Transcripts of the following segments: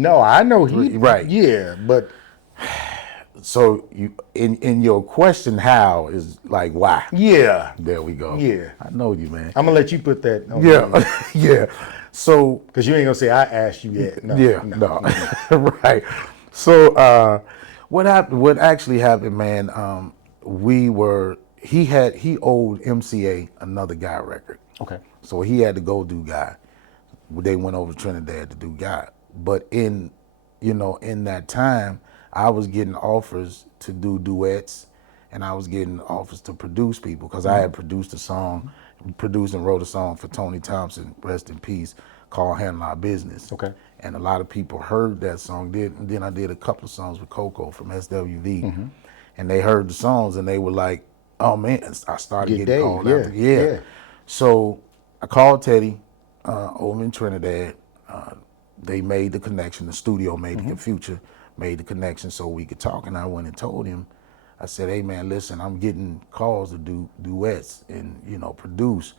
No, I know Right. yeah, but So you in your question, how is like why? yeah, There we go. yeah. I know you, man. I'm gonna let you put that on Yeah, me yeah. So because you ain't gonna say I asked you that. No, yeah, no. no, right. So what happened? What actually happened, man? He owed MCA another Guy record, Okay. so he had to go do Guy. They went over to Trinidad to do Guy, but in that time, I was getting offers to do duets, and I was getting offers to produce people because I had produced a song, produced and wrote a song for Tony Thompson, rest in peace, called "Handle Our Business." Okay. And a lot of people heard that song. And then I did a couple of songs with Coco from SWV, and they heard the songs and they were like, "Oh man!" I started Get getting Dave. called Yeah, after, yeah. yeah. So I called Teddy over in Trinidad. They made the connection. The studio made the Future made the connection so we could talk. And I went and told him, I said, "Hey man, listen, I'm getting calls to do duets and produce,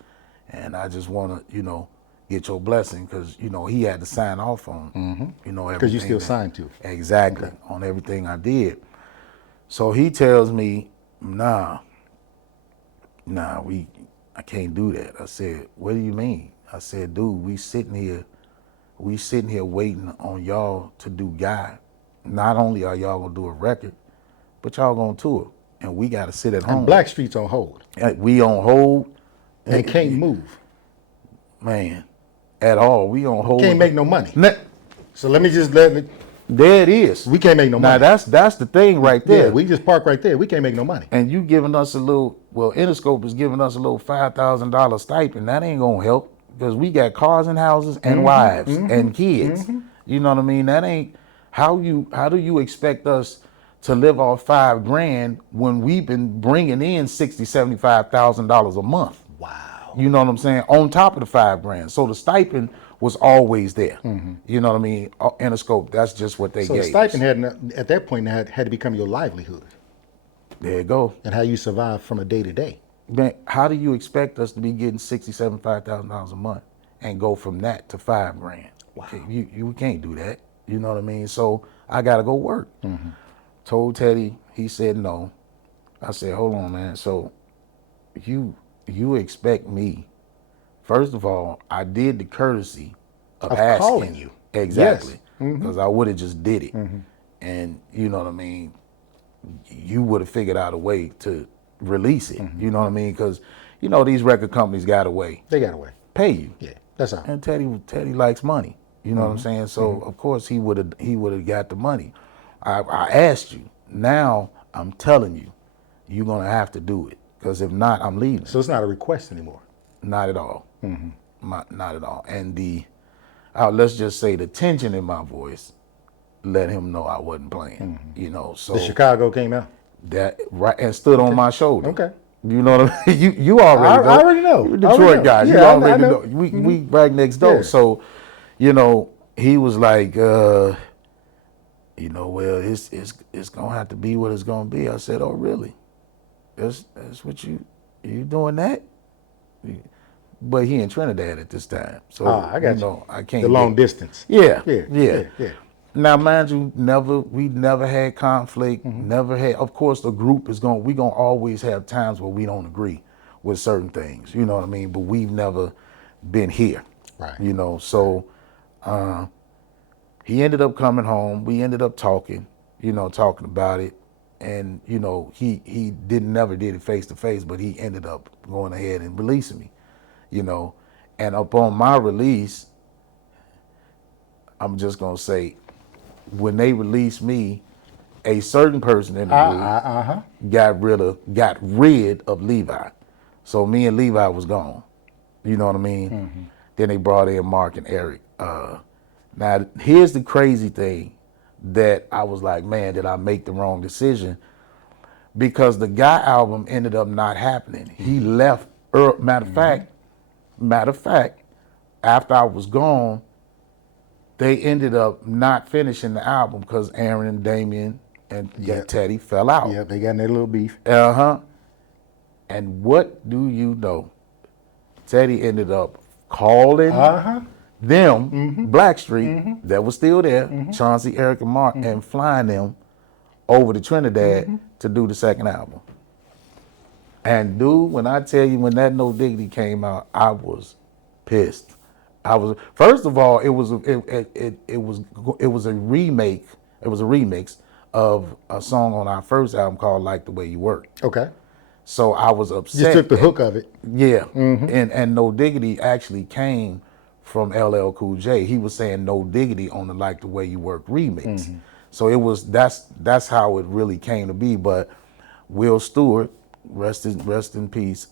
and I just want to get your blessing because he had to sign off on Because you everything still signed to. exactly Okay. on everything I did." So he tells me, "Nah, I can't do that." I said, "What do you mean?" I said, "Dude, we sitting here waiting on y'all to do Guy. Not only are y'all gonna do a record, but y'all gonna tour, and we gotta sit at And home. Blackstreet's on hold We on hold, and can't move. man, at all. We on hold. Can't make no money. Ne- So let me just let it. There it is. We can't make no Now money. that's the thing right Yeah, there. we just park right there. We can't make no money. And you giving us a little, well, Interscope is giving us a little $5,000 stipend. That ain't gonna help because we got cars and houses and wives and kids. You know what I mean? That ain't how do you expect us to live off $5,000 when we've been bringing in $75,000 a month? Wow. You know what I'm saying? On top of the $5,000. So the stipend was always there. You know what I mean? Interscope, that's just what they So the gave us. stipend at that point had to become your livelihood There you go. and how you survive from a day to day. Man, how do you expect us to be getting $5,000 a month and go from that to $5,000? Wow. You can't do that. You know what I mean? So I gotta go work. Told Teddy, he said no. I said, hold on, man. So you expect me? First of all, I did the courtesy of asking. Calling you. Exactly. Yes. Because I would have just did it. And you know what I mean? You would have figured out a way to release it. You know what I mean? Because these record companies got a way. They got away. Pay you. Yeah, that's all. And Teddy likes money. You know what I'm saying? So of course he would have got the money. I asked you. Now I'm telling you, you're gonna have to do it. Because if not, I'm leaving. So it's not a request anymore. Not at all. Not at all. And let's just say the tension in my voice let him know I wasn't playing. So The Chicago came out. that right and stood on my shoulder. Okay. You know what I mean? You already know. I already know. You're a Detroit guy. Yeah, You already I know. know. We right next door. Yeah. So, he was like, well, it's gonna have to be what it's gonna be. I said, oh really? That's what you doing that? But he in Trinidad at this time. So I got you. I can't The long distance. Yeah. Yeah. Now, mind you, we never had conflict. Never had. Of course, the group we gonna always have times where we don't agree with certain things. You know what I mean? But we've never been here. Right. So he ended up coming home. We ended up talking. Talking about it, and he never did it face to face, but he ended up going ahead and releasing me. And upon my release, I'm just gonna say, when they released me, a certain person in the group got rid of Levi. So me and Levi was gone. You know what I mean? Then they brought in Mark and Eric. Now here's the crazy thing that I was like, man, did I make the wrong decision? Because the Guy album ended up not happening. He left. Matter of fact, after I was gone, they ended up not finishing the album because Aaron and Damien and Teddy fell out. Yeah, they got in their little beef. And what do you know? Teddy ended up calling them, Blackstreet, that was still there, Chauncey, Eric, and Mark, and flying them over to Trinidad to do the second album. And dude, when I tell you, when that No Diggity came out, I was pissed. I was, first of all, it was a remake. It was a remix of a song on our first album called "Like the Way You Work." Okay. So I was upset. Just took the hook of it. Yeah, and No Diggity actually came from LL Cool J. He was saying No Diggity on the Like the Way You Work remix. So it was that's how it really came to be. But Will Stewart, rest in peace.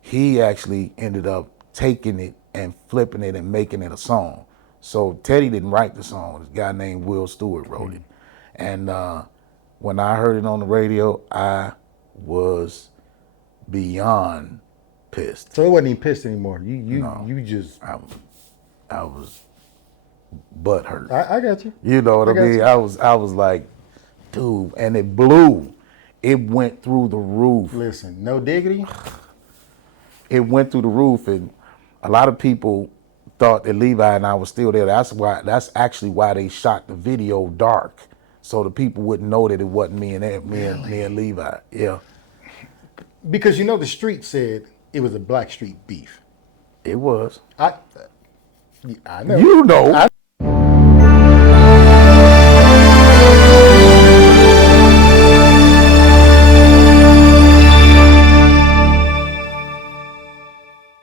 He actually ended up taking it and flipping it and making it a song. So Teddy didn't write the song. This guy named Will Stewart wrote it. And when I heard it on the radio, I was beyond pissed. So it wasn't even pissed anymore. You just. I was butt hurt. I got you. You know what I mean? you. I was like, dude, and it blew. It went through the roof. Listen, No Diggity. It went through the roof, and a lot of people thought that Levi and I was still there. That's actually why they shot the video dark, so the people wouldn't know that it wasn't me and Levi. Yeah. Because you know the street said it was a Blackstreet beef. It was. I know. You know.